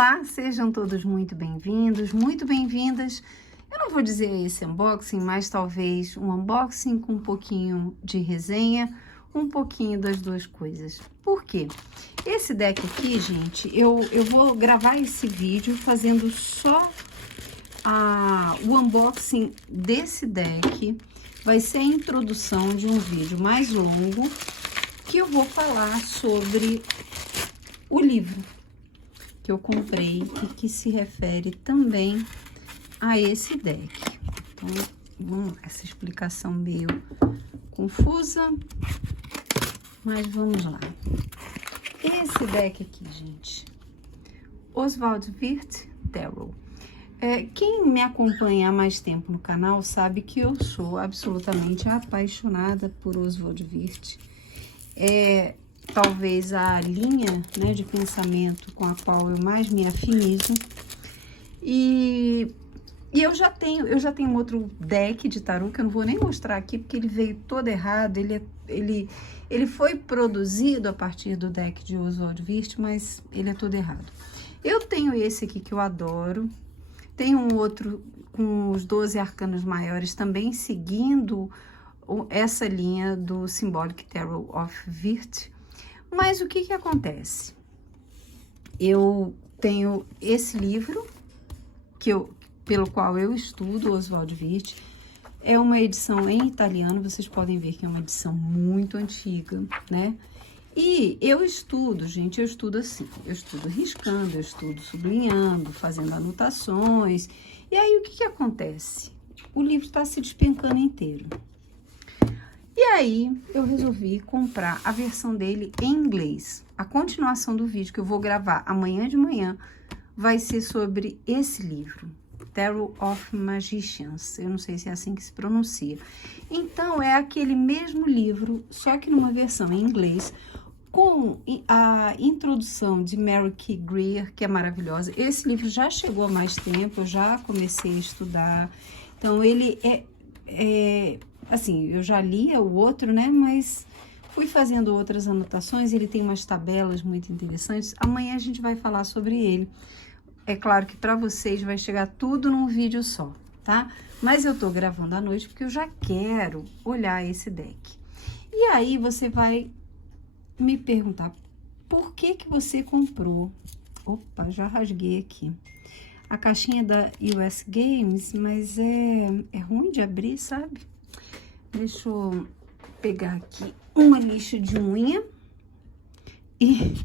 Olá, sejam todos muito bem-vindos, muito bem-vindas. Eu não vou dizer esse unboxing, mas talvez um unboxing com um pouquinho de resenha, um pouquinho das duas coisas. Por quê? Esse deck aqui, gente, eu vou gravar esse vídeo fazendo só o unboxing desse deck. Vai ser a introdução de um vídeo mais longo que eu vou falar sobre o livro que eu comprei e que se refere também a esse deck. Então, vamos lá, essa explicação meio confusa, mas vamos lá. Esse deck aqui, gente, Oswald Wirth Tarot. Quem me acompanha há mais tempo no canal sabe que eu sou absolutamente apaixonada por Oswald Wirth. Talvez a linha, né, de pensamento com a qual eu mais me afinizo. E eu já tenho outro deck de tarô que eu não vou nem mostrar aqui porque ele veio todo errado. Ele foi produzido a partir do deck de Oswald Wirth, mas ele é todo errado. Eu tenho esse aqui que eu adoro. Tem um outro com os 12 arcanos maiores também seguindo essa linha do Symbolic Tarot of Wirth. Mas o que acontece? Eu tenho esse livro pelo qual eu estudo Oswald Wirth. É uma edição em italiano, vocês podem ver que é uma edição muito antiga, né? E eu estudo, gente, eu estudo assim, eu estudo riscando, eu estudo sublinhando, fazendo anotações. E aí, o que acontece? O livro está se despencando inteiro. E aí, eu resolvi comprar a versão dele em inglês. A continuação do vídeo que eu vou gravar amanhã de manhã vai ser sobre esse livro, Tarot of Magicians. Eu não sei se é assim que se pronuncia. Então, é aquele mesmo livro, só que numa versão em inglês, com a introdução de Mary Kay Greer, que é maravilhosa. Esse livro já chegou há mais tempo, eu já comecei a estudar. Então, ele assim, eu já lia o outro, né? Mas fui fazendo outras anotações. Ele tem umas tabelas muito interessantes. Amanhã a gente vai falar sobre ele. É claro que para vocês vai chegar tudo num vídeo só, tá? Mas eu tô gravando à noite porque eu já quero olhar esse deck. E aí você vai me perguntar, por que você comprou? Opa, já rasguei aqui. A caixinha da US Games, mas é ruim de abrir, sabe? Deixa eu pegar aqui uma lixa de unha e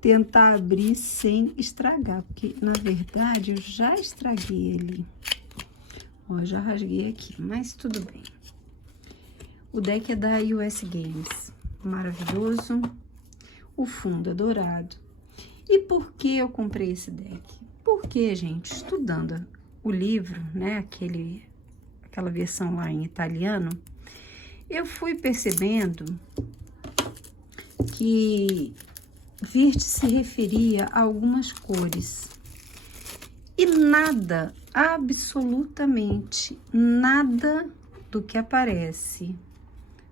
tentar abrir sem estragar, porque na verdade eu já estraguei ele. Ó, já rasguei aqui, mas tudo bem. O deck é da US Games, maravilhoso. O fundo é dourado. E por que eu comprei esse deck? Porque, gente, estudando o livro, né, aquela versão lá em italiano, eu fui percebendo que Wirth se referia a algumas cores. E nada, absolutamente nada do que aparece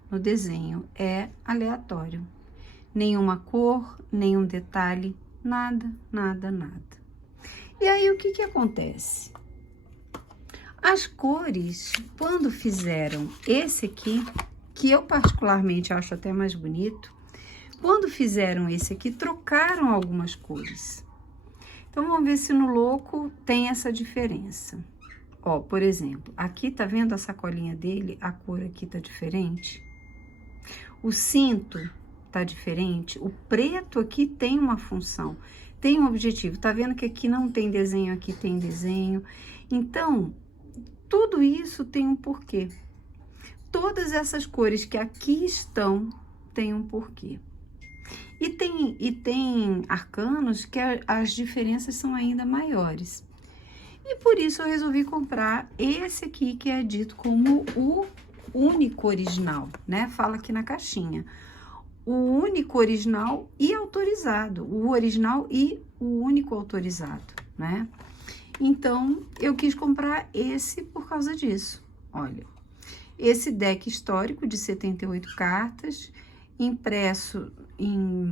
no desenho é aleatório. Nenhuma cor, nenhum detalhe, nada, nada, nada. E aí, o que acontece? As cores, quando fizeram esse aqui, que eu particularmente acho até mais bonito, quando fizeram esse aqui, trocaram algumas cores. Então, vamos ver se no louco tem essa diferença. Ó, por exemplo, aqui tá vendo a sacolinha dele? A cor aqui tá diferente. O cinto tá diferente. O preto aqui tem uma função, tem um objetivo. Tá vendo que aqui não tem desenho, aqui tem desenho. Então, tudo isso tem um porquê. Todas essas cores que aqui estão têm um porquê. E tem arcanos que as diferenças são ainda maiores. E por isso eu resolvi comprar esse aqui, que é dito como o único original, né? Fala aqui na caixinha. O único original e autorizado. O original e o único autorizado, né? Então, eu quis comprar esse por causa disso. Olha, esse deck histórico de 78 cartas, impresso em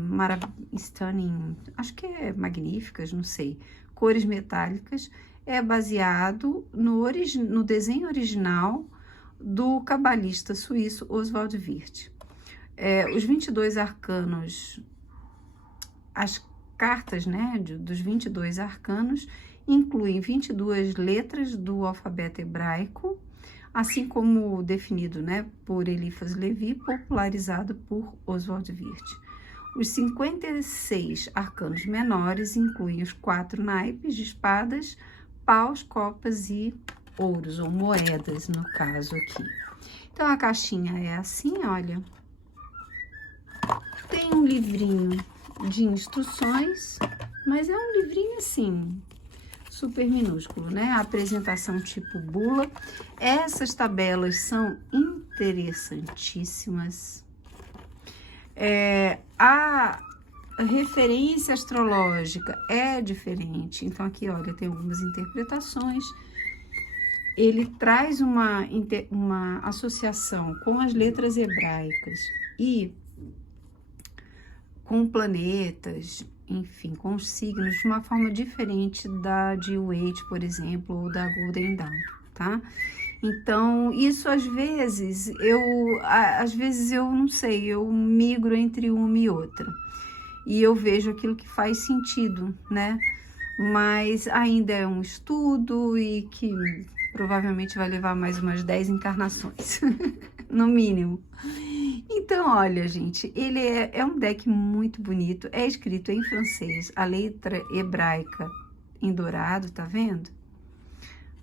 stunning, acho que é magníficas, não sei, cores metálicas. É baseado no desenho original do cabalista suíço Oswald Wirth. Os 22 arcanos, as cartas, né, dos 22 arcanos, incluem 22 letras do alfabeto hebraico, assim como definido, né, por Eliphas Levi, popularizado por Oswald Wirth. Os 56 arcanos menores incluem os 4 naipes de espadas, paus, copas e ouros, ou moedas, no caso aqui. Então, a caixinha é assim, olha. Tem um livrinho de instruções, mas é um livrinho assim, super minúsculo, né? A apresentação tipo bula. Essas tabelas são interessantíssimas. A referência astrológica é diferente. Então, aqui, olha, tem algumas interpretações. Ele traz uma associação com as letras hebraicas e com planetas, enfim, com os signos, de uma forma diferente da de Waite, por exemplo, ou da Golden Dawn, tá? Então, isso às vezes eu não sei, eu migro entre uma e outra. E eu vejo aquilo que faz sentido, né? Mas ainda é um estudo e que provavelmente vai levar mais umas 10 encarnações, no mínimo. Então, olha, gente, ele é um deck muito bonito, é escrito em francês, a letra hebraica em dourado, tá vendo?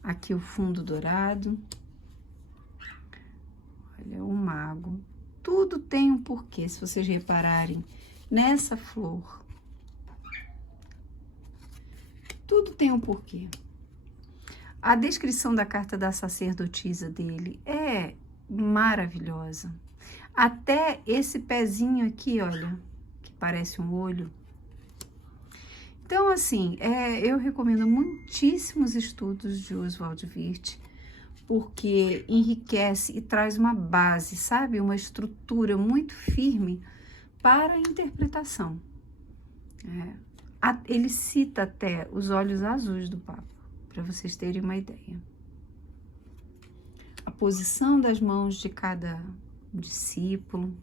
Aqui o fundo dourado. Olha, o mago. Tudo tem um porquê, se vocês repararem nessa flor. Tudo tem um porquê. A descrição da carta da sacerdotisa dele é maravilhosa. Até esse pezinho aqui, olha, que parece um olho. Então, assim, eu recomendo muitíssimos estudos de Oswald Wirth, porque enriquece e traz uma base, sabe? Uma estrutura muito firme para a interpretação. Ele cita até os olhos azuis do Papa, para vocês terem uma ideia. A posição das mãos de cada discípulo,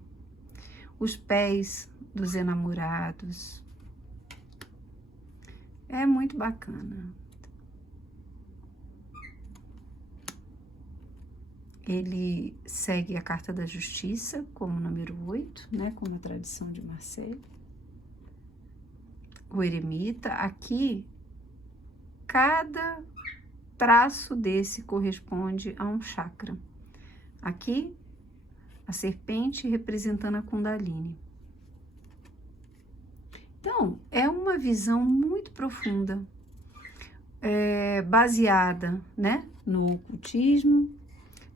os pés dos enamorados. É muito bacana. Ele segue a Carta da Justiça como número 8, né, como a tradição de Marseille. O eremita, aqui, cada traço desse corresponde a um chakra. Aqui, a serpente representando a Kundalini. Então, é uma visão muito profunda, baseada, né, no ocultismo,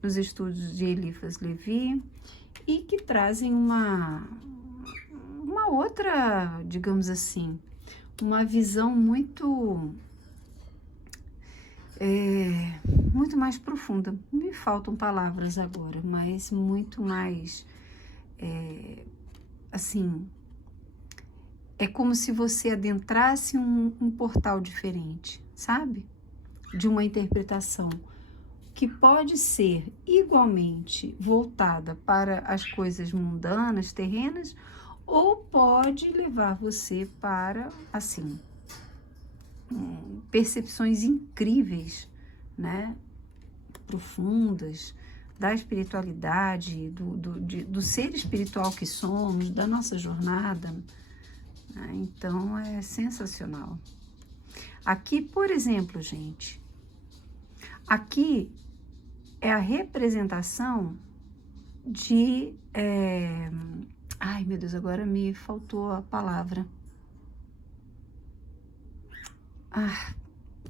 nos estudos de Eliphas Levi, e que trazem uma outra, digamos assim, uma visão muito mais profunda. Me faltam palavras agora, mas muito mais, assim, é como se você adentrasse um portal diferente, sabe? De uma interpretação que pode ser igualmente voltada para as coisas mundanas, terrenas, ou pode levar você para, assim, percepções incríveis, né? Profundas, da espiritualidade, do ser espiritual que somos, da nossa jornada. Então, é sensacional. Aqui, por exemplo, gente, aqui é a representação de... ai, meu Deus, agora me faltou a palavra.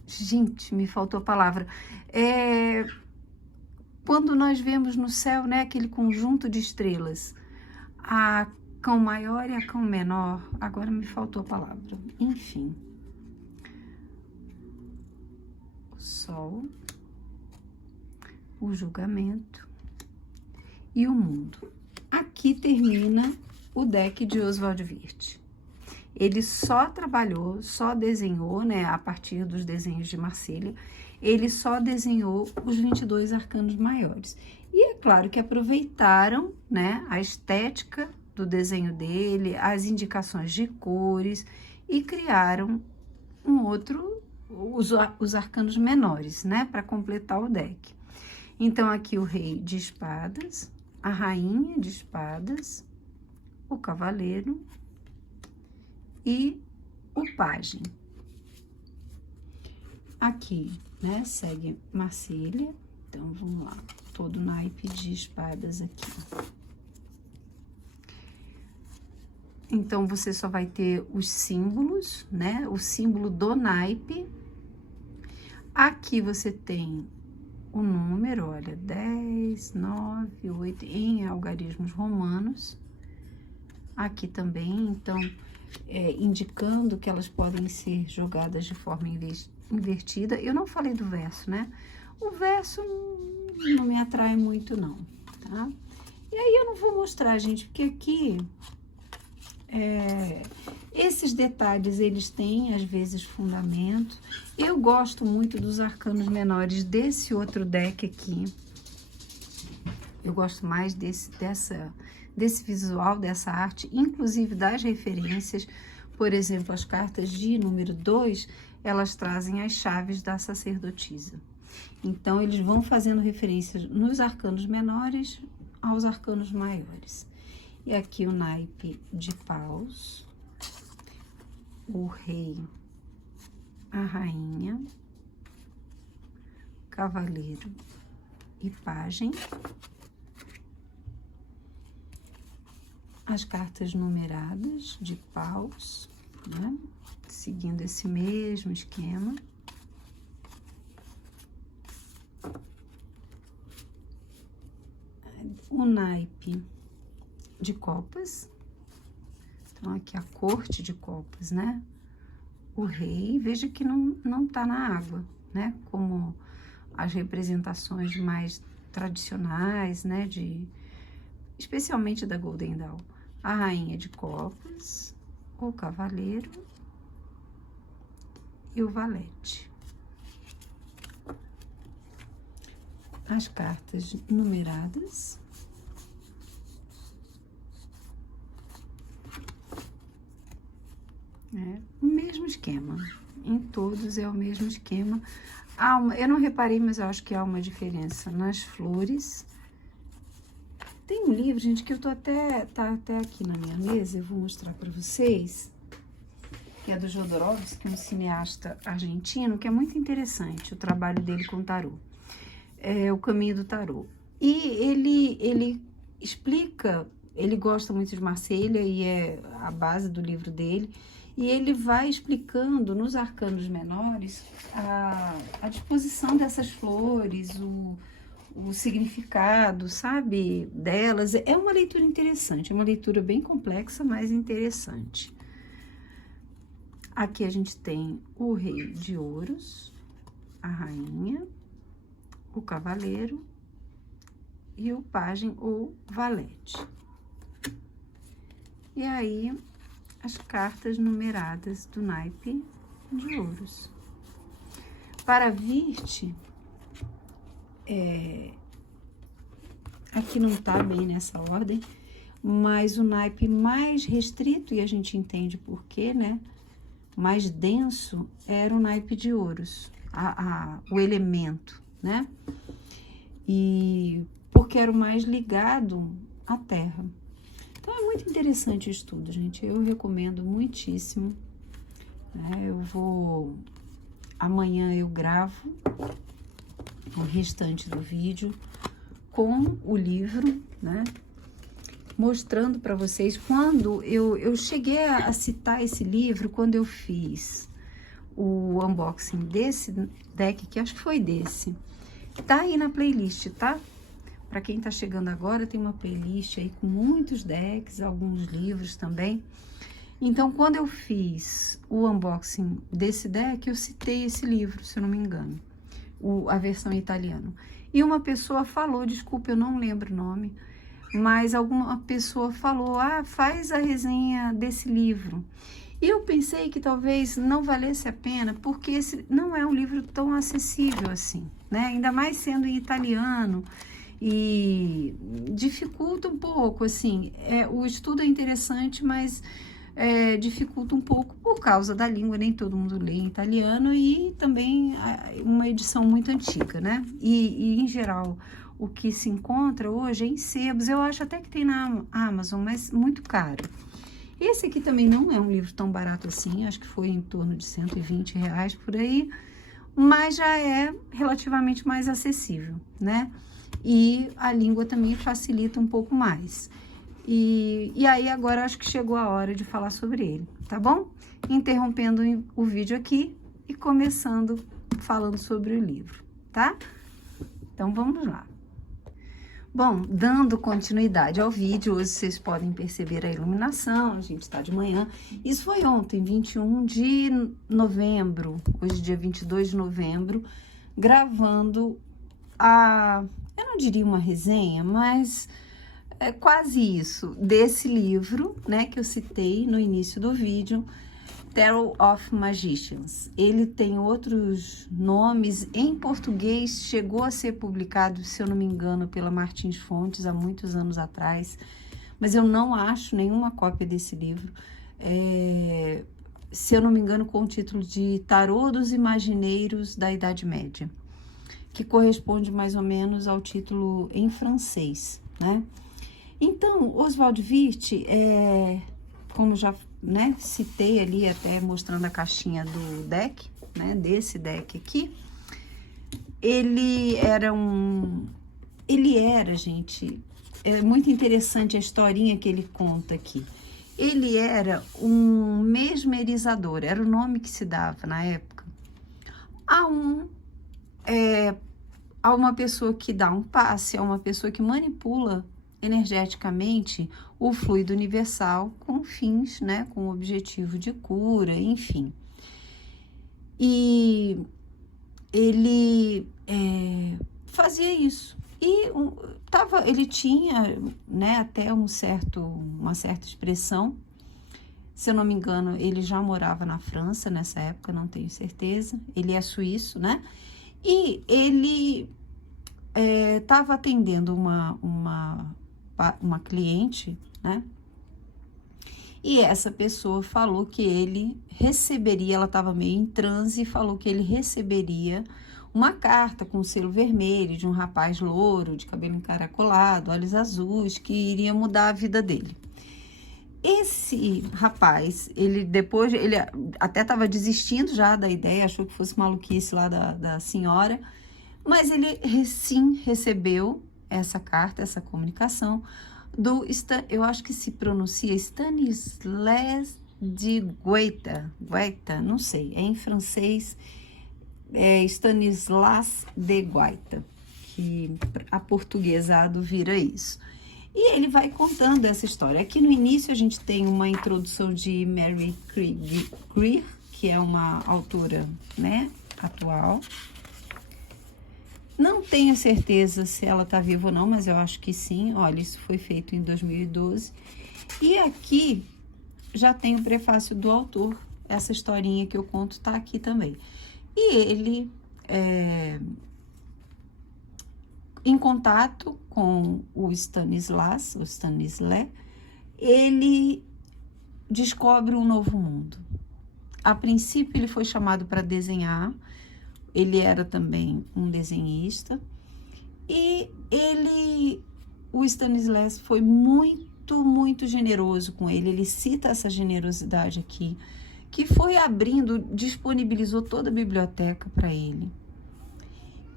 Gente, me faltou a palavra. Quando nós vemos no céu, né, aquele conjunto de estrelas, a cão maior e a cão menor, agora me faltou a palavra. Enfim. O sol, o julgamento e o mundo. Aqui termina o deck de Oswald Wirth. Ele só trabalhou, só desenhou, né, a partir dos desenhos de Marselha, ele só desenhou os 22 arcanos maiores. E é claro que aproveitaram, né, a estética do desenho dele, as indicações de cores e criaram os arcanos menores, né, para completar o deck. Então, aqui o rei de espadas, a rainha de espadas, o cavaleiro e o pajem. Aqui, né, segue Marselha. Então, vamos lá, todo naipe de espadas aqui. Então, você só vai ter os símbolos, né, o símbolo do naipe. Aqui você tem o número, olha, 10, 9, 8, em algarismos romanos. Aqui também, então, indicando que elas podem ser jogadas de forma invertida. Eu não falei do verso, né? O verso não me atrai muito, não, tá? E aí eu não vou mostrar, gente, porque aqui esses detalhes, eles têm, às vezes, fundamento. Eu gosto muito dos arcanos menores desse outro deck aqui. Eu gosto mais desse visual, dessa arte, inclusive das referências. Por exemplo, as cartas de número 2, elas trazem as chaves da sacerdotisa. Então, eles vão fazendo referências nos arcanos menores aos arcanos maiores. E aqui o naipe de paus, o rei, a rainha, cavaleiro e pajem. As cartas numeradas de paus, né? Seguindo esse mesmo esquema. O naipe de copas. Então, aqui a corte de copas, né? O rei, veja que não tá na água, né? Como as representações mais tradicionais, né? Especialmente da Golden Dawn. A rainha de copas, o cavaleiro e o valete. As cartas numeradas. O mesmo esquema, em todos é o mesmo esquema. Eu não reparei, mas eu acho que há uma diferença nas flores. Tem um livro, gente, que eu tá até aqui na minha mesa, eu vou mostrar para vocês, que é do Jodorowsky, um cineasta argentino, que é muito interessante o trabalho dele com tarô. É O Caminho do Tarô. E ele explica, ele gosta muito de Marselha e é a base do livro dele. E ele vai explicando nos arcanos menores a disposição dessas flores, o significado, sabe, delas. É uma leitura interessante, é uma leitura bem complexa, mas interessante. Aqui a gente tem o rei de ouros, a rainha, o cavaleiro e o pajem ou valete. E aí, as cartas numeradas do naipe de ouros. Para Wirth, aqui não tá bem nessa ordem, mas o naipe mais restrito, e a gente entende por quê, né? Mais denso, era o naipe de ouros, o elemento, né? E porque era o mais ligado à terra. Então, é muito interessante o estudo, gente. Eu recomendo muitíssimo. Amanhã eu gravo o restante do vídeo com o livro, né? Mostrando para vocês. Quando eu cheguei a citar esse livro, quando eu fiz o unboxing desse deck, que acho que foi desse. Tá aí na playlist, tá? Para quem tá chegando agora, tem uma playlist aí com muitos decks, alguns livros também. Então, quando eu fiz o unboxing desse deck, eu citei esse livro, se eu não me engano, a versão italiana. E uma pessoa falou, desculpa, eu não lembro o nome, mas alguma pessoa falou, ah, faz a resenha desse livro. E eu pensei que talvez não valesse a pena, porque esse não é um livro tão acessível assim, né? Ainda mais sendo em italiano, e dificulta um pouco, assim, o estudo é interessante, mas dificulta um pouco por causa da língua, nem todo mundo lê em italiano, e também uma edição muito antiga, né? E em geral, o que se encontra hoje é em sebos, eu acho até que tem na Amazon, mas muito caro. Esse aqui também não é um livro tão barato assim, acho que foi em torno de R$ 120 por aí, mas já é relativamente mais acessível, né? E a língua também facilita um pouco mais. E aí agora acho que chegou a hora de falar sobre ele, tá bom? Interrompendo o vídeo aqui e começando falando sobre o livro, tá? Então vamos lá. Bom, dando continuidade ao vídeo, hoje vocês podem perceber a iluminação, a gente tá de manhã. Isso foi ontem, 21 de novembro, hoje dia 22 de novembro, gravando eu não diria uma resenha, mas é quase isso, desse livro, né, que eu citei no início do vídeo, Tarot of Magicians. Ele tem outros nomes, em português chegou a ser publicado, se eu não me engano, pela Martins Fontes há muitos anos atrás, mas eu não acho nenhuma cópia desse livro, se eu não me engano, com o título de Tarô dos Imagineiros da Idade Média, que corresponde mais ou menos ao título em francês, né? Então, Oswald Wirth, como já, né, citei ali até mostrando a caixinha do deck, né, desse deck aqui, ele era, gente, é muito interessante a historinha que ele conta aqui. Ele era um mesmerizador, era o nome que se dava na época, a uma pessoa que dá um passe, a uma pessoa que manipula energeticamente o fluido universal com fins, né, com o objetivo de cura, enfim. E ele fazia isso. E ele tinha, né, até uma certa expressão. Se eu não me engano, ele já morava na França nessa época, não tenho certeza. Ele é suíço, né? E ele estava atendendo uma cliente, né? E essa pessoa falou que ele receberia, ela estava meio em transe, e falou que ele receberia uma carta com selo vermelho de um rapaz louro, de cabelo encaracolado, olhos azuis, que iria mudar a vida dele. Esse rapaz, ele até estava desistindo já da ideia, achou que fosse maluquice lá da senhora, mas ele sim recebeu essa carta, essa comunicação eu acho que se pronuncia Stanislas de Guaita, não sei, é em francês, Stanislas de Guaita, que aportuguesado vira isso. E ele vai contando essa história. Aqui no início a gente tem uma introdução de Mary Greer, que é uma autora, né, atual. Não tenho certeza se ela tá viva ou não, mas eu acho que sim. Olha, isso foi feito em 2012. E aqui já tem o prefácio do autor. Essa historinha que eu conto tá aqui também. E ele, em contato com o Stanislas, ele descobre um novo mundo. A princípio, ele foi chamado para desenhar. Ele era também um desenhista. E o Stanislas foi muito, muito generoso com ele. Ele cita essa generosidade aqui, que foi abrindo, disponibilizou toda a biblioteca para ele.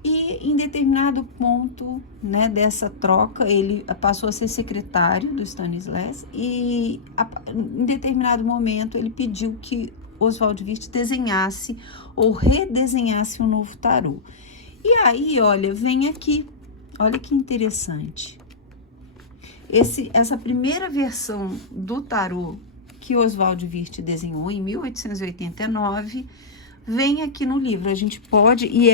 E em determinado ponto, né, dessa troca, ele passou a ser secretário do Stanislas e em determinado momento ele pediu que Oswald Wirth desenhasse ou redesenhasse um novo tarô. E aí, olha, vem aqui, olha que interessante. Essa primeira versão do tarô que Oswald Wirth desenhou em 1889, vem aqui no livro. A gente pode, e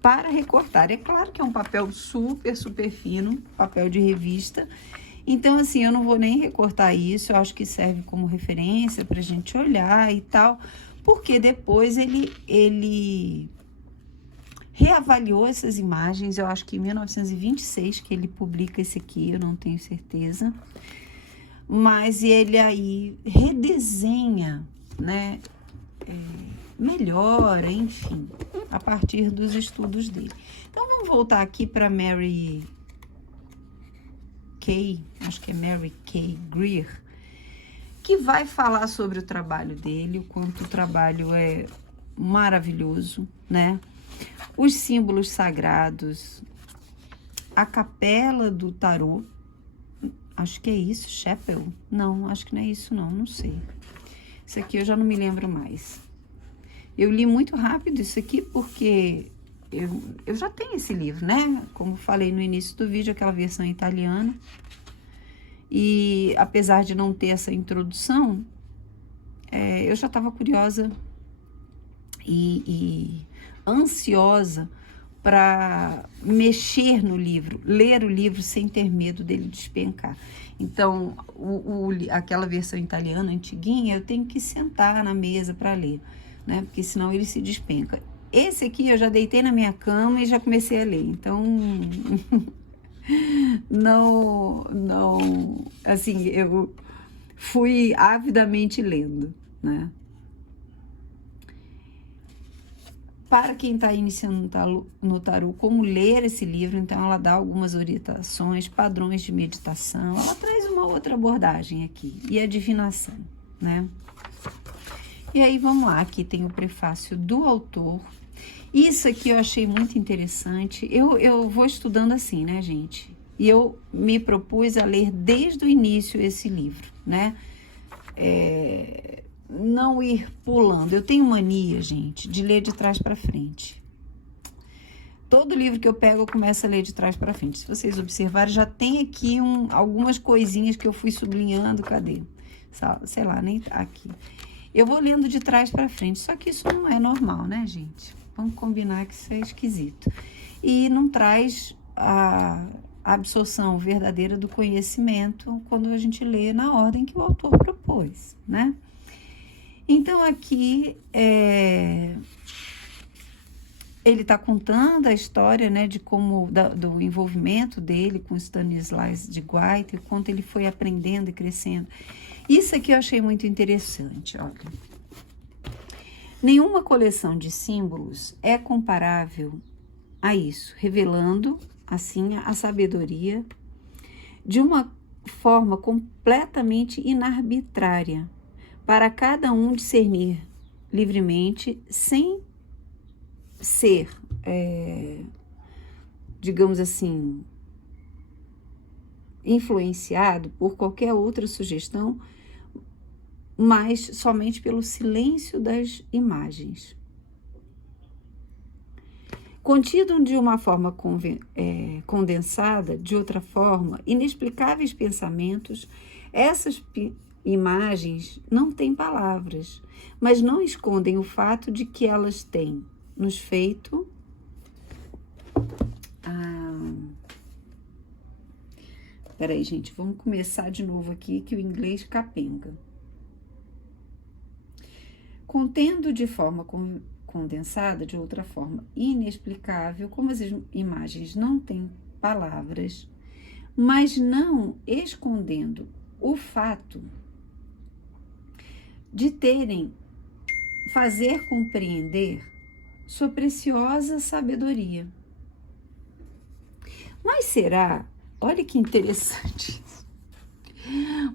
para recortar. É claro que é um papel super, super fino, papel de revista, Então, assim, eu não vou nem recortar isso, eu acho que serve como referência pra gente olhar e tal, porque depois ele reavaliou essas imagens, eu acho que em 1926 que ele publica esse aqui, eu não tenho certeza, mas ele aí redesenha, né, melhora, enfim, a partir dos estudos dele. Então, vamos voltar aqui para Mary Kay, acho que é Mary Kay Greer, que vai falar sobre o trabalho dele, o quanto o trabalho é maravilhoso, né? Os símbolos sagrados, a capela do tarô, acho que é isso, Chapel? Não, acho que não é isso não, não sei. Isso aqui eu já não me lembro mais. Eu li muito rápido isso aqui porque eu já tenho esse livro, né? Como falei no início do vídeo, aquela versão italiana. E apesar de não ter essa introdução, eu já estava curiosa e ansiosa para mexer no livro, ler o livro sem ter medo dele despencar. Então, aquela versão italiana antiguinha, eu tenho que sentar na mesa para ler, né? Porque senão ele se despenca. Esse aqui eu já deitei na minha cama e já comecei a ler, então não, assim, eu fui avidamente lendo, né? Para quem está iniciando no tarô, como ler esse livro, então ela dá algumas orientações, padrões de meditação, ela traz uma outra abordagem aqui, e a divinação, né? E aí, vamos lá, aqui tem o prefácio do autor. Isso aqui eu achei muito interessante, eu vou estudando assim, né, gente? E eu me propus a ler desde o início esse livro, né? Não ir pulando. Eu tenho mania, gente, de ler de trás para frente. Todo livro que eu pego, eu começo a ler de trás para frente. Se vocês observarem, já tem aqui algumas coisinhas que eu fui sublinhando. Cadê? Sei lá, nem tá aqui. Eu vou lendo de trás para frente, só que isso não é normal, né, gente? Vamos combinar que isso é esquisito. E não traz a absorção verdadeira do conhecimento quando a gente lê na ordem que o autor propôs, né? Então, aqui, ele está contando a história, né, de como, do envolvimento dele com Stanislas de Guaita, quanto ele foi aprendendo e crescendo. Isso aqui eu achei muito interessante, olha. Nenhuma coleção de símbolos é comparável a isso, revelando, assim, a sabedoria de uma forma completamente inarbitrária, para cada um discernir livremente, sem ser, digamos assim, influenciado por qualquer outra sugestão, mas somente pelo silêncio das imagens. Contido de uma forma condensada, de outra forma, inexplicáveis pensamentos, essas imagens não têm palavras, mas não escondem o fato de que elas têm nos feito Peraí, gente, vamos começar de novo aqui, que o inglês capenga. Contendo de forma condensada, de outra forma inexplicável, como as imagens não têm palavras, mas não escondendo o fato de fazer compreender sua preciosa sabedoria. Mas será, olha que interessante isso,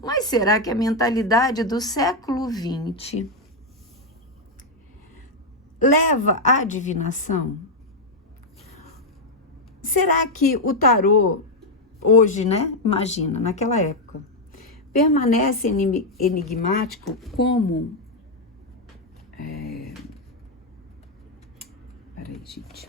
mas será que a mentalidade do século XX leva à divinação? Será que o tarô, hoje, né, imagina, naquela época, permanece enigmático como... Peraí, gente.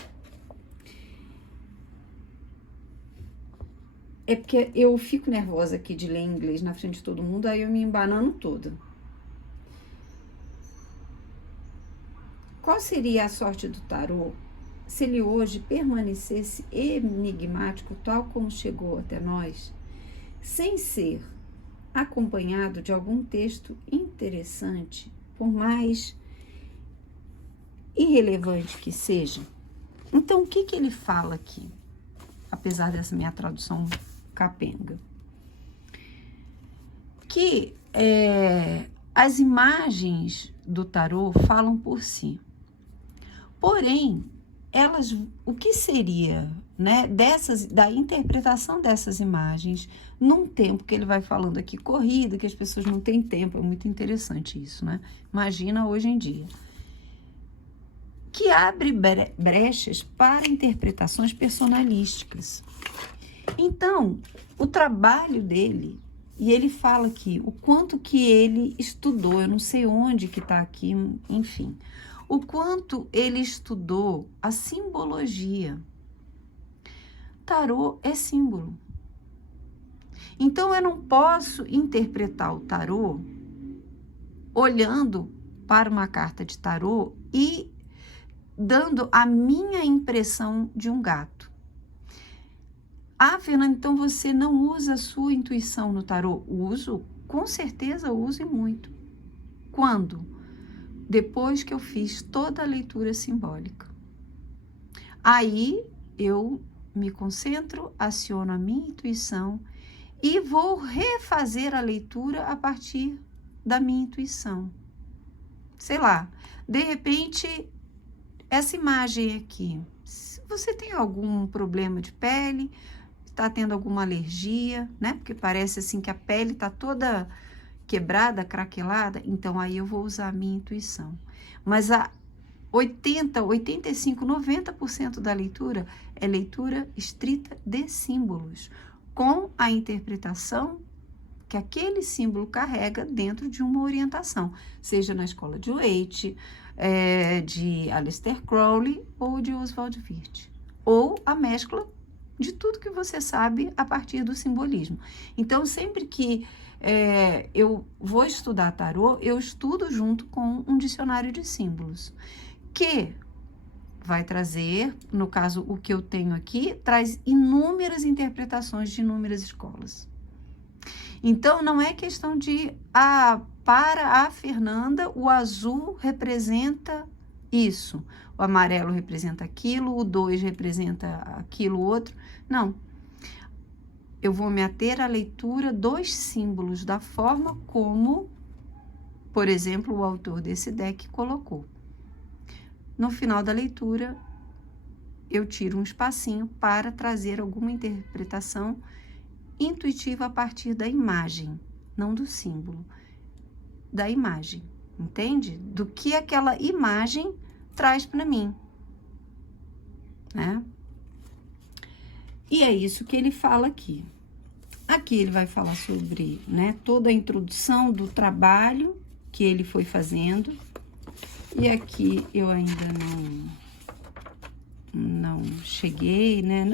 É porque eu fico nervosa aqui de ler inglês na frente de todo mundo, aí eu me embanano toda. Qual seria a sorte do tarô se ele hoje permanecesse enigmático, tal como chegou até nós, sem ser acompanhado de algum texto interessante, por mais irrelevante que seja. Então, o que ele fala aqui? Apesar dessa minha tradução capenga. Que as imagens do tarô falam por si. Porém, o que seria, né, da interpretação dessas imagens num tempo que ele vai falando aqui corrido, que as pessoas não têm tempo, é muito interessante isso, né? Imagina hoje em dia. Que abre brechas para interpretações personalísticas. Então, o trabalho dele, e ele fala aqui o quanto que ele estudou, eu não sei onde que está aqui, enfim, o quanto ele estudou a simbologia. Tarô é símbolo. Então, eu não posso interpretar o tarô olhando para uma carta de tarô e dando a minha impressão de um gato. Fernanda, então você não usa a sua intuição no tarô? Uso, com certeza uso e muito. Quando? Depois que eu fiz toda a leitura simbólica. Aí eu me concentro, aciono a minha intuição e vou refazer a leitura a partir da minha intuição. Sei lá, de repente, essa imagem aqui, se você tem algum problema de pele, está tendo alguma alergia, né? Porque parece assim que a pele está toda quebrada, craquelada, então aí eu vou usar a minha intuição. Mas a 80, 85, 90% da leitura é leitura estrita de símbolos, com a interpretação que aquele símbolo carrega dentro de uma orientação, seja na escola de Waite, de Aleister Crowley ou de Oswald Wirth, ou a mescla de tudo que você sabe a partir do simbolismo. Então, sempre que eu vou estudar tarô, eu estudo junto com um dicionário de símbolos, que vai trazer, no caso, o que eu tenho aqui, traz inúmeras interpretações de inúmeras escolas. Então, não é questão de, para a Fernanda, o azul representa isso, o amarelo representa aquilo, o 2 representa aquilo outro. Não. Eu vou me ater à leitura dos símbolos, da forma como, por exemplo, o autor desse deck colocou. No final da leitura, eu tiro um espacinho para trazer alguma interpretação intuitiva a partir da imagem, não do símbolo, da imagem, entende? Do que aquela imagem traz para mim, né? E é isso que ele fala aqui. Aqui ele vai falar sobre, né, toda a introdução do trabalho que ele foi fazendo. E aqui eu ainda não cheguei, né?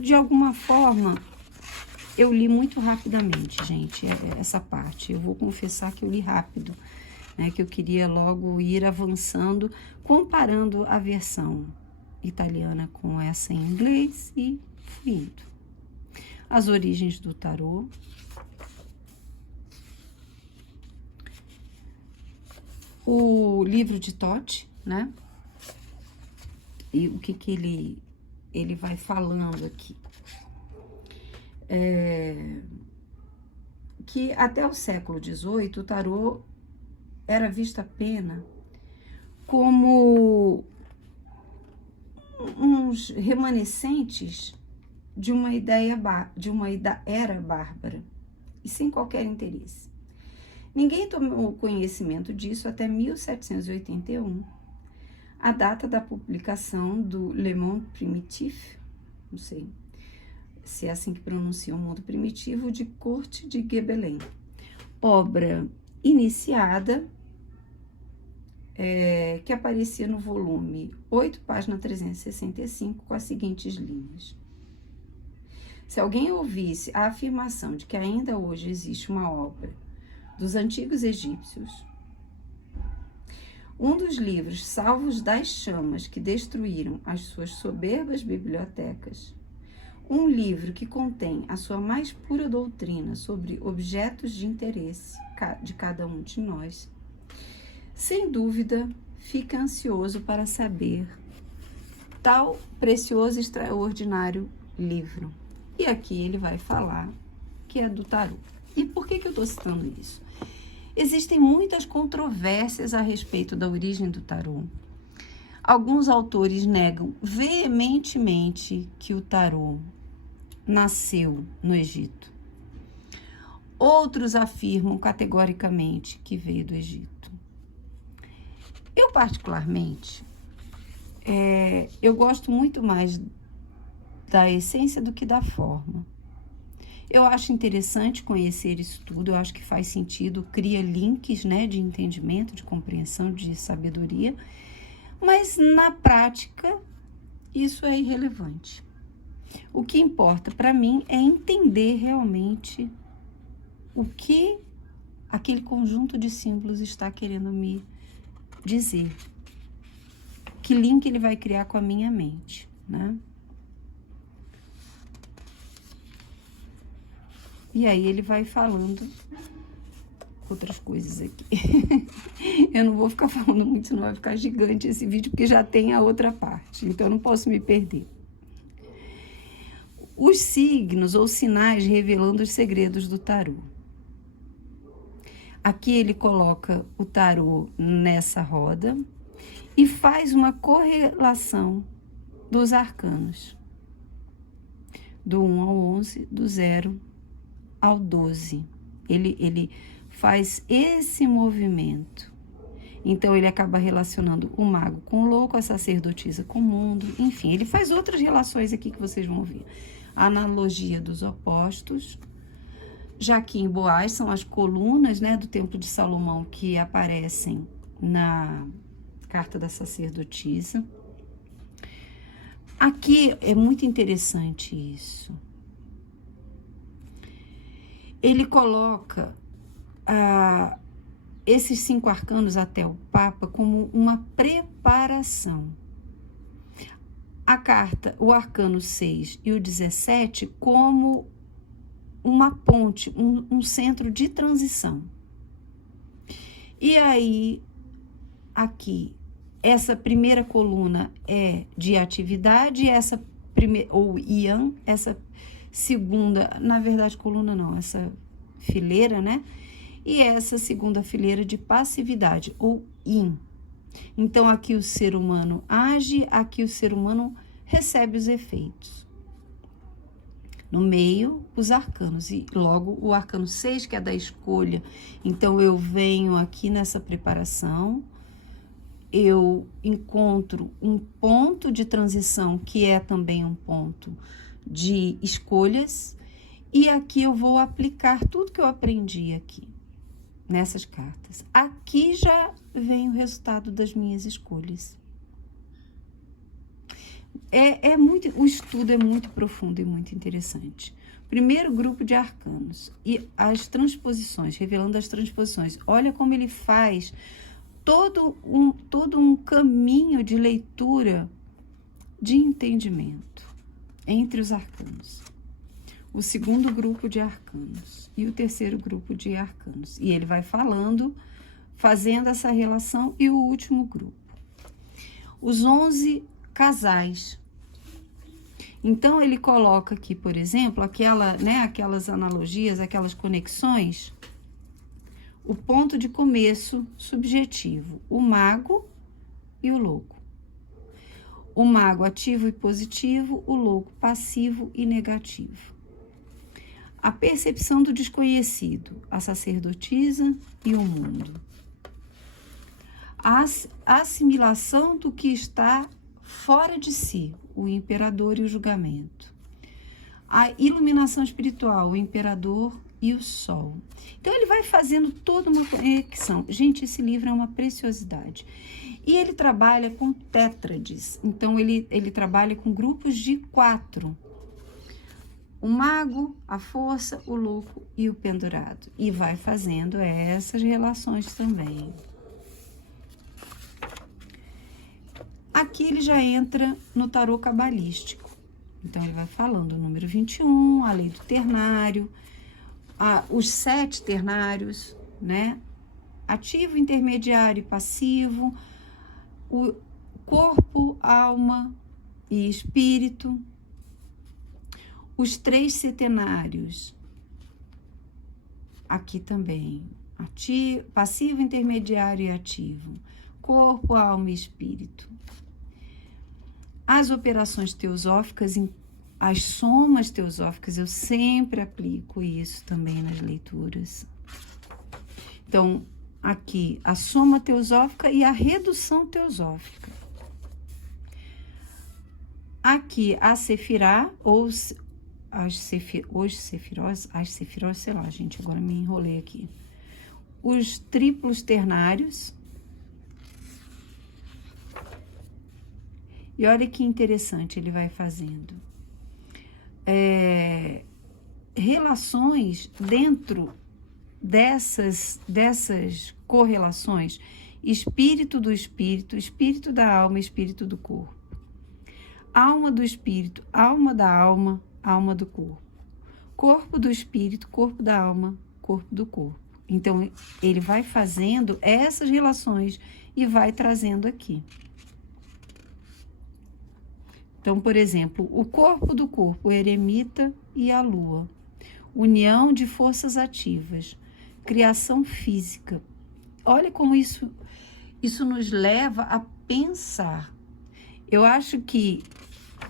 De alguma forma, eu li muito rapidamente, gente, essa parte. Eu vou confessar que eu li rápido, né? Que eu queria logo ir avançando, comparando a versão italiana com essa em inglês e fui indo. As origens do tarô. O livro de Thoth, né? E o que ele vai falando aqui. Que até o século XVIII, o tarô era visto apenas como uns remanescentes de uma era bárbara e sem qualquer interesse. Ninguém tomou conhecimento disso até 1781, a data da publicação do Le Monde Primitif, não sei se é assim que pronuncia, o Mundo Primitivo, de Kurt de Gébelin, obra iniciada, que aparecia no volume 8, página 365, com as seguintes linhas. Se alguém ouvisse a afirmação de que ainda hoje existe uma obra dos antigos egípcios, um dos livros salvos das chamas que destruíram as suas soberbas bibliotecas, um livro que contém a sua mais pura doutrina sobre objetos de interesse de cada um de nós, sem dúvida, fica ansioso para saber tal precioso e extraordinário livro. E aqui ele vai falar que é do tarô. E por que eu estou citando isso? Existem muitas controvérsias a respeito da origem do tarô. Alguns autores negam veementemente que o tarô nasceu no Egito. Outros afirmam categoricamente que veio do Egito. Eu, particularmente, eu gosto muito mais da essência do que da forma. Eu acho interessante conhecer isso tudo, eu acho que faz sentido, cria links, né, de entendimento, de compreensão, de sabedoria, mas na prática isso é irrelevante. O que importa para mim é entender realmente o que aquele conjunto de símbolos está querendo me dizer. Que link ele vai criar com a minha mente, né? E aí ele vai falando outras coisas aqui. Eu não vou ficar falando muito, senão vai ficar gigante esse vídeo, porque já tem a outra parte, então eu não posso me perder. Os signos ou sinais revelando os segredos do tarô. Aqui ele coloca o tarô nessa roda e faz uma correlação dos arcanos, do 1 ao 11, do 0 ao 12. Ele faz esse movimento. Então, ele acaba relacionando o mago com o louco, a sacerdotisa com o mundo, enfim, ele faz outras relações aqui que vocês vão ver. A analogia dos opostos. Jaquim e Boaz são as colunas, né, do Templo de Salomão que aparecem na carta da sacerdotisa. Aqui é muito interessante isso. Ele coloca esses 5 arcanos até o Papa como uma preparação. A carta, o arcano 6 e o 17 como uma ponte, um centro de transição. E aí, aqui, essa primeira coluna é de atividade, essa primeira, ou Yan, essa segunda, na verdade, coluna não, essa fileira, né? E essa segunda fileira de passividade, ou Yin. Então, aqui o ser humano age, aqui o ser humano recebe os efeitos. No meio, os arcanos, e logo o arcano 6, que é da escolha. Então, eu venho aqui nessa preparação, eu encontro um ponto de transição, que é também um ponto de escolhas, e aqui eu vou aplicar tudo que eu aprendi aqui, nessas cartas. Aqui já vem o resultado das minhas escolhas. O estudo é muito profundo e muito interessante. Primeiro grupo de arcanos e as transposições, revelando as transposições. Olha como ele faz todo um caminho de leitura, de entendimento entre os arcanos. O segundo grupo de arcanos e o terceiro grupo de arcanos. E ele vai falando, fazendo essa relação, e o último grupo. Os 11 casais. Então, ele coloca aqui, por exemplo, aquelas analogias, aquelas conexões, o ponto de começo subjetivo, o mago e o louco. O mago ativo e positivo, o louco passivo e negativo. A percepção do desconhecido, a sacerdotisa e o mundo. A assimilação do que está fora de si, o imperador e o julgamento. A iluminação espiritual, o imperador e o sol. Então, ele vai fazendo toda uma conexão. Gente, esse livro é uma preciosidade. E ele trabalha com tétrades. Então, ele trabalha com grupos de 4. O mago, a força, o louco e o pendurado. E vai fazendo essas relações também. Aqui ele já entra no tarô cabalístico. Então, ele vai falando o número 21, a lei do ternário, os 7 ternários, né? Ativo, intermediário e passivo, o corpo, alma e espírito, os 3 setenários, aqui também, ativo, passivo, intermediário e ativo, corpo, alma e espírito. As operações teosóficas, as somas teosóficas, eu sempre aplico isso também nas leituras. Então, aqui, a soma teosófica e a redução teosófica. Aqui, a sefirá, ou as sefirós, sei lá, gente, agora me enrolei aqui. Os triplos ternários. E olha que interessante ele vai fazendo. Relações dentro dessas correlações, espírito do espírito, espírito da alma, espírito do corpo. Alma do espírito, alma da alma, alma do corpo. Corpo do espírito, corpo da alma, corpo do corpo. Então, ele vai fazendo essas relações e vai trazendo aqui. Então, por exemplo, o corpo do corpo, o eremita e a lua. União de forças ativas, criação física. Olha como isso nos leva a pensar. Eu acho que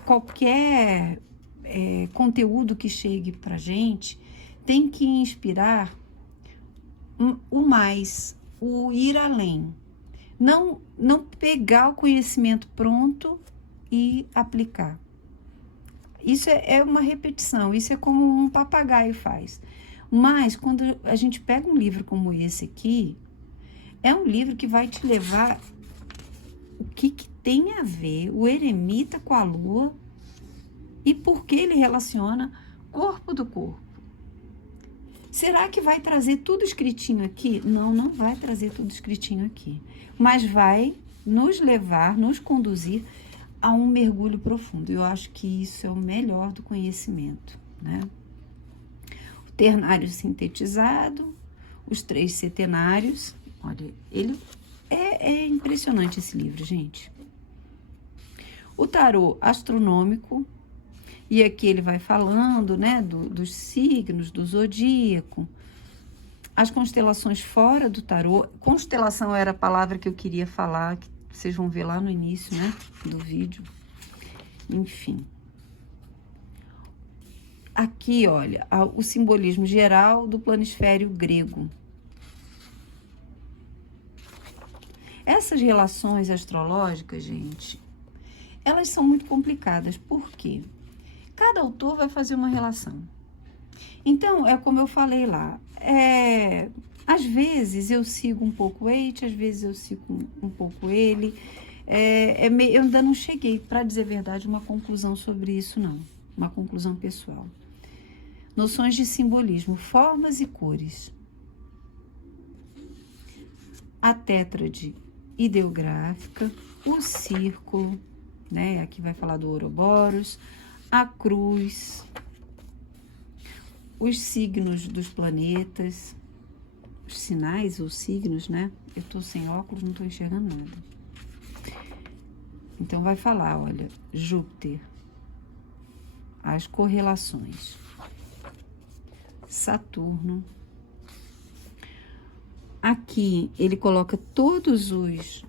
qualquer conteúdo que chegue para a gente tem que inspirar o mais, o ir além. Não pegar o conhecimento pronto e aplicar. Isso é uma repetição, isso é como um papagaio faz. Mas quando a gente pega um livro como esse aqui, é um livro que vai te levar o que tem a ver o eremita com a lua e por que ele relaciona corpo do corpo. Será que vai trazer tudo escritinho aqui? Não, não vai trazer tudo escritinho aqui, mas vai nos levar, nos conduzir a um mergulho profundo. Eu acho que isso é o melhor do conhecimento, né? O ternário sintetizado, os 3 setenários. Olha, ele é impressionante esse livro, gente. O tarô astronômico, e aqui ele vai falando, né, dos signos, do zodíaco, as constelações fora do tarô. Constelação era a palavra que eu queria falar, que vocês vão ver lá no início, né, do vídeo. Enfim. Aqui, olha, o simbolismo geral do planisfério grego. Essas relações astrológicas, gente, elas são muito complicadas. Por quê? Cada autor vai fazer uma relação. Então, é como eu falei lá, às vezes eu sigo um pouco Waite, às vezes eu sigo um pouco ele. Eu ainda não cheguei, para dizer a verdade, uma conclusão sobre isso, não. Uma conclusão pessoal. Noções de simbolismo, formas e cores. A tétrade ideográfica, o círculo, né? Aqui vai falar do Ouroboros, a cruz, os signos dos planetas, os sinais ou signos, né? Eu tô sem óculos, não tô enxergando nada. Então, vai falar, olha, Júpiter, as correlações, Saturno. Aqui, ele coloca todos os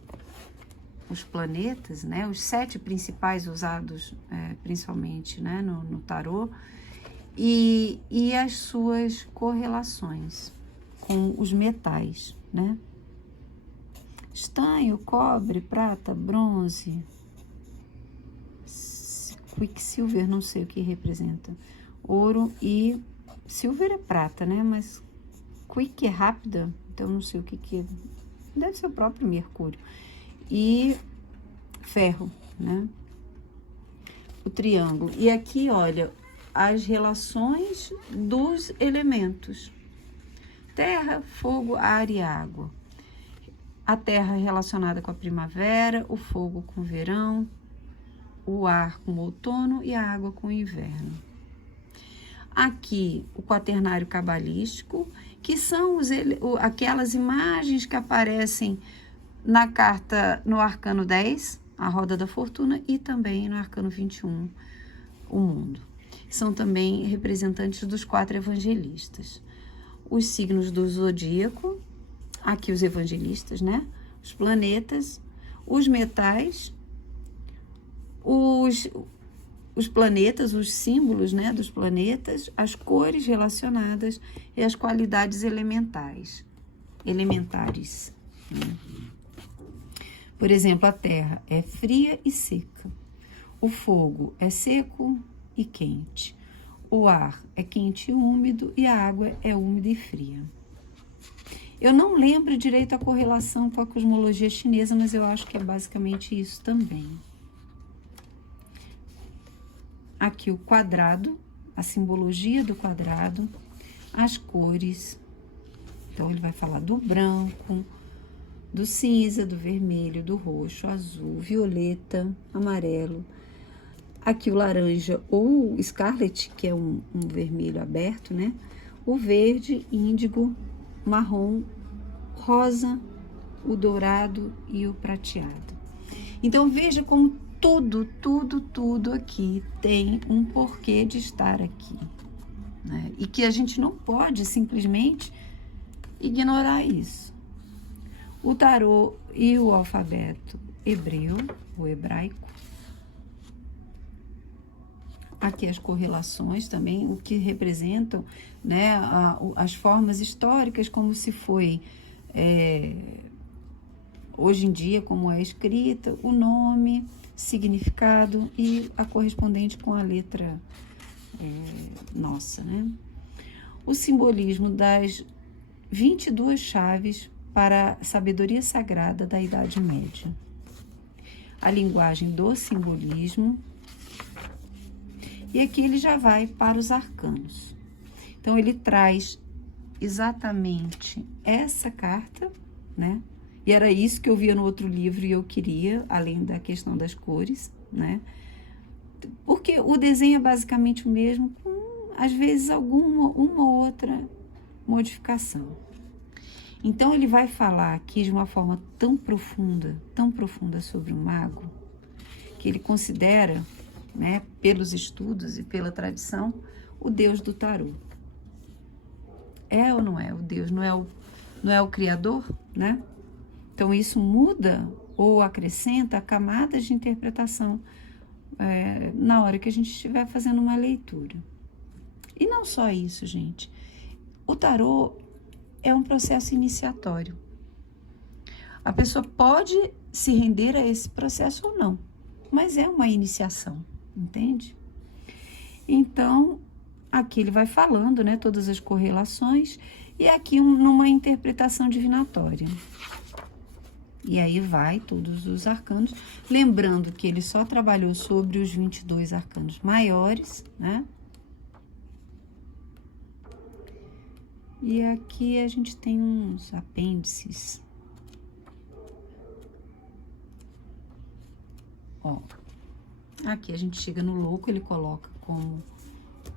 planetas, né? Os 7 principais usados, principalmente, né? No tarô. E as suas correlações com os metais, né? Estanho, cobre, prata, bronze, quicksilver, não sei o que representa, ouro e silver é prata, né? Mas quick é rápida, então não sei o que é. Deve ser o próprio mercúrio. E ferro, né? O triângulo. E aqui, olha, as relações dos elementos: terra, fogo, ar e água. A terra relacionada com a primavera, o fogo com o verão, o ar com o outono e a água com o inverno. Aqui, o quaternário cabalístico, que são aquelas imagens que aparecem na carta, no arcano 10, a roda da fortuna, e também no arcano 21, o mundo. São também representantes dos 4 evangelistas. Os signos do zodíaco, aqui os evangelistas, né? Os planetas, os metais, os planetas, os símbolos, né, dos planetas, as cores relacionadas e as qualidades elementares. Né? Por exemplo, a terra é fria e seca. O fogo é seco e quente. O ar é quente e úmido e a água é úmida e fria. Eu não lembro direito a correlação com a cosmologia chinesa, mas eu acho que é basicamente isso também. Aqui o quadrado, a simbologia do quadrado, as cores. Então, ele vai falar do branco, do cinza, do vermelho, do roxo, azul, violeta, amarelo. Aqui o laranja ou scarlet, que é um vermelho aberto, né? O verde, índigo, marrom, rosa, o dourado e o prateado. Então, veja como tudo aqui tem um porquê de estar aqui, né? E que a gente não pode simplesmente ignorar isso. O tarô e o alfabeto hebreu, o hebraico. Aqui as correlações também, o que representam, né, as formas históricas, como se foi hoje em dia, como é escrita, o nome, significado e a correspondente com a letra nossa, né? O simbolismo das 22 chaves para a sabedoria sagrada da Idade Média. A linguagem do simbolismo. E aqui ele já vai para os arcanos. Então, ele traz exatamente essa carta, né? E era isso que eu via no outro livro e eu queria, além da questão das cores, né? Porque o desenho é basicamente o mesmo, com, às vezes, uma ou outra modificação. Então, ele vai falar aqui de uma forma tão profunda sobre o mago, que ele considera, né, pelos estudos e pela tradição, o deus do tarô. É ou não é o deus? Não é o criador, né? Então, isso muda ou acrescenta camadas de interpretação na hora que a gente estiver fazendo uma leitura. E não só isso, gente. O tarô é um processo iniciatório. A pessoa pode se render a esse processo ou não, mas é uma iniciação, entende? Então, aqui ele vai falando, né, todas as correlações, e aqui numa interpretação divinatória. E aí vai todos os arcanos, lembrando que ele só trabalhou sobre os 22 arcanos maiores, né? E aqui a gente tem uns apêndices. Ó, aqui a gente chega no louco, ele coloca como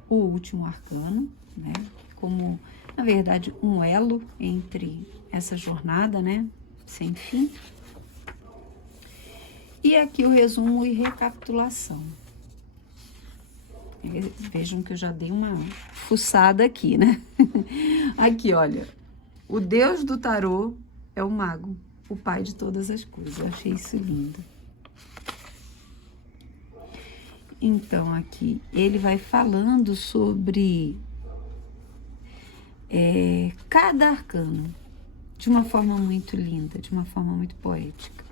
o último arcano, né? Como, na verdade, um elo entre essa jornada, né? Sem fim. E aqui o resumo e recapitulação. Vejam que eu já dei uma fuçada aqui, né? Aqui, olha, o deus do tarô é o mago, o pai de todas as coisas. Eu achei isso lindo. Então, aqui, ele vai falando sobre cada arcano, de uma forma muito linda, de uma forma muito poética.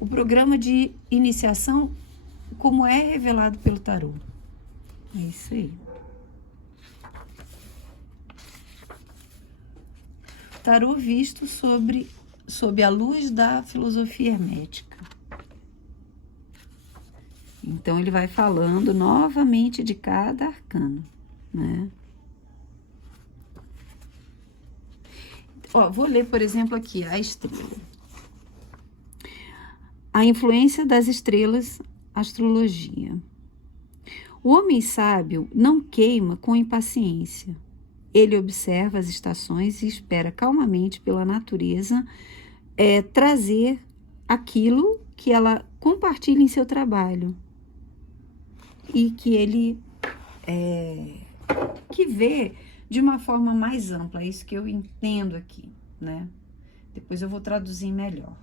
O programa de iniciação, como é revelado pelo tarô. É isso aí. Tarô visto sob a luz da filosofia hermética. Então, ele vai falando novamente de cada arcano, né? Ó, vou ler, por exemplo, aqui a estrela. A influência das estrelas, astrologia. O homem sábio não queima com impaciência. Ele observa as estações e espera calmamente pela natureza trazer aquilo que ela compartilha em seu trabalho e que ele que vê de uma forma mais ampla. É isso que eu entendo aqui, né? Depois eu vou traduzir melhor.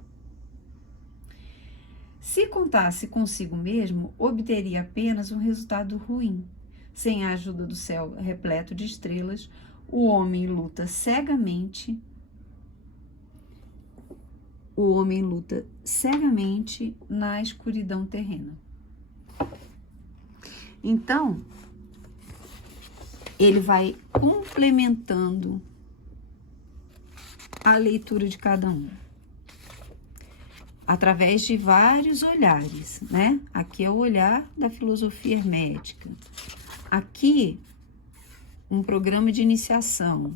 Se contasse consigo mesmo, obteria apenas um resultado ruim. Sem a ajuda do céu repleto de estrelas, o homem luta cegamente. O homem luta cegamente na escuridão terrena. Então, ele vai complementando a leitura de cada um, através de vários olhares, né? Aqui é o olhar da filosofia hermética. Aqui, um programa de iniciação.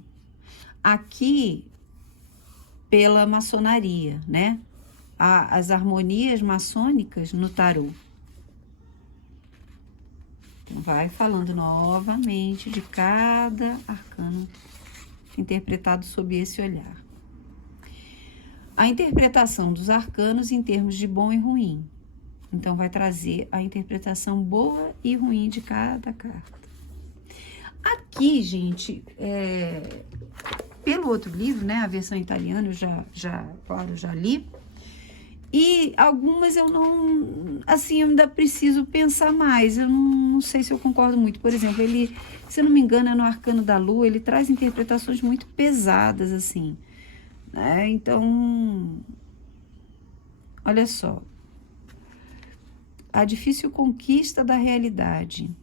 Aqui, pela maçonaria, né? As harmonias maçônicas no tarô. Então, vai falando novamente de cada arcano interpretado sob esse olhar. A interpretação dos arcanos em termos de bom e ruim. Então, vai trazer a interpretação boa e ruim de cada carta. Aqui, gente, pelo outro livro, né, a versão italiana, eu já li. E algumas eu não, assim, eu ainda preciso pensar mais. Eu não sei se eu concordo muito. Por exemplo, ele, se eu não me engano, é no Arcano da Lua, ele traz interpretações muito pesadas, assim. Então, olha só, a difícil conquista da realidade.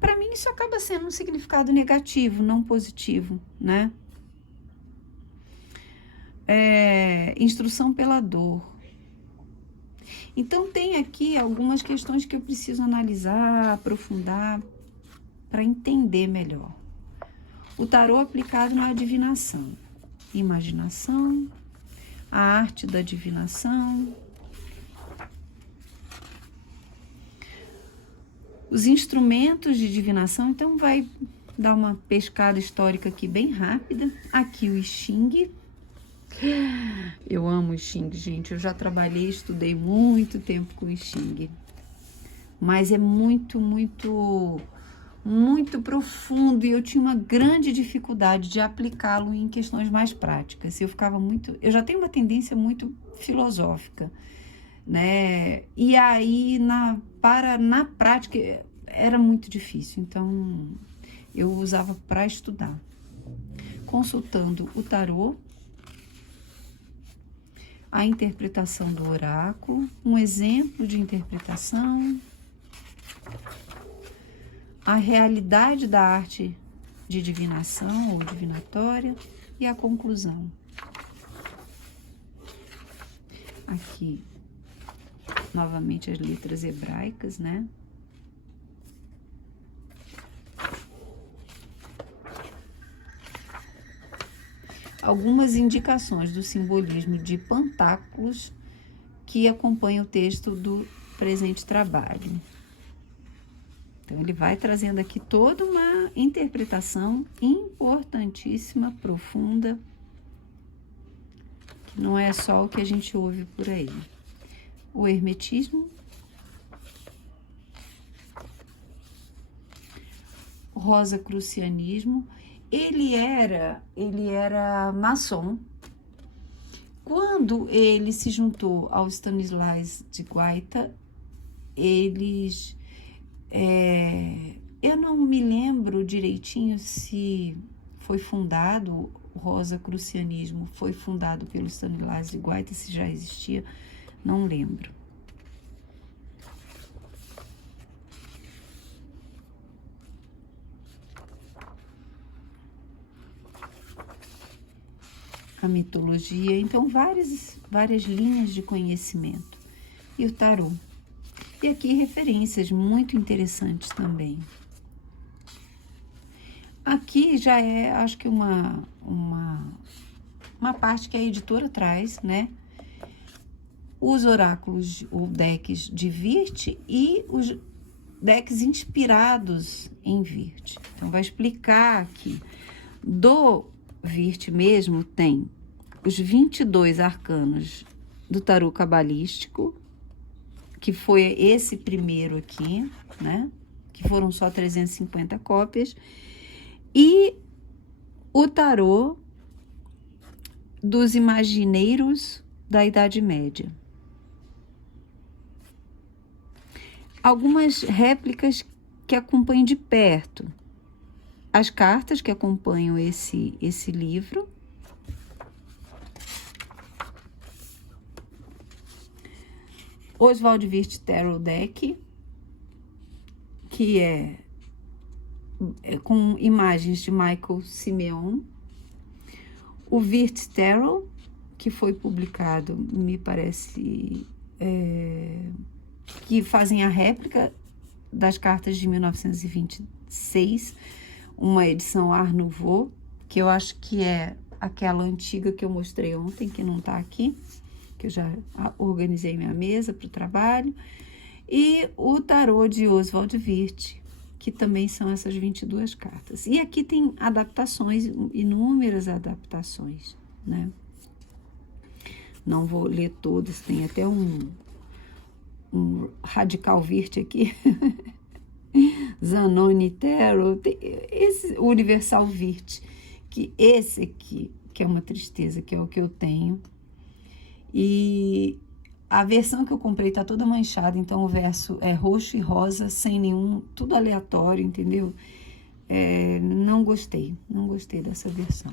Para mim, isso acaba sendo um significado negativo, não positivo, né? Instrução pela dor. Então, tem aqui algumas questões que eu preciso analisar, aprofundar, para entender melhor. O tarô aplicado na adivinação. Imaginação, a arte da divinação, os instrumentos de divinação. Então, vai dar uma pescada histórica aqui bem rápida. Aqui o I Ching. Eu amo o I Ching, gente. Eu já trabalhei, estudei muito tempo com o I Ching. Mas é muito profundo e eu tinha uma grande dificuldade de aplicá-lo em questões mais práticas. Eu já tenho uma tendência muito filosófica, né? E aí, na prática, era muito difícil. Então, eu usava para estudar. Consultando o tarô, a interpretação do oráculo, um exemplo de interpretação, a realidade da arte de divinação ou divinatória e a conclusão. Aqui, novamente as letras hebraicas, né? Algumas indicações do simbolismo de pentáculos que acompanham o texto do presente trabalho. Então, ele vai trazendo aqui toda uma interpretação importantíssima, profunda, que não é só o que a gente ouve por aí. O hermetismo, o rosacrucianismo, ele era maçom. Quando ele se juntou ao Stanislas de Guaita, eles... eu não me lembro direitinho se foi fundado, o rosacrucianismo foi fundado pelo Stanislas de Guaita, se já existia, não lembro. A mitologia, então várias linhas de conhecimento. E o tarô. E aqui referências muito interessantes também. Aqui já é, acho que uma parte que a editora traz, né? os oráculos ou decks de Virte e os decks inspirados em Virte. Então, vai explicar aqui. Do Virte mesmo tem os 22 arcanos do tarô cabalístico, que foi esse primeiro aqui, né? Que foram só 350 cópias. E o tarô dos imagineiros da Idade Média. Algumas réplicas que acompanham de perto. As cartas que acompanham esse livro. Oswald Wirth Tarot Deck, que é com imagens de Michael Simeon. O Wirth Tarot, que foi publicado, me parece, que fazem a réplica das cartas de 1926, uma edição Art Nouveau, que eu acho que é aquela antiga que eu mostrei ontem, que não tá aqui, que eu já organizei minha mesa para o trabalho, e o tarô de Oswald Wirth, que também são essas 22 cartas. E aqui tem adaptações, inúmeras adaptações, né? Não vou ler todas, tem até um Radical Wirth aqui, Zanoni Tarot, esse Universal Wirth, que esse aqui, que é uma tristeza, que é o que eu tenho. E a versão que eu comprei tá toda manchada, então o verso é roxo e rosa, sem nenhum, tudo aleatório, entendeu? Não gostei dessa versão.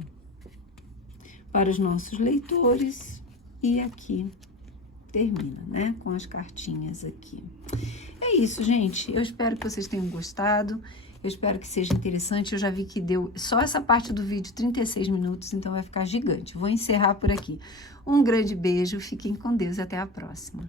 Para os nossos leitores, e aqui termina, né? Com as cartinhas aqui. É isso, gente. Eu espero que vocês tenham gostado. Eu espero que seja interessante. Eu já vi que deu só essa parte do vídeo 36 minutos, então vai ficar gigante. Vou encerrar por aqui. Um grande beijo, fiquem com Deus e até a próxima.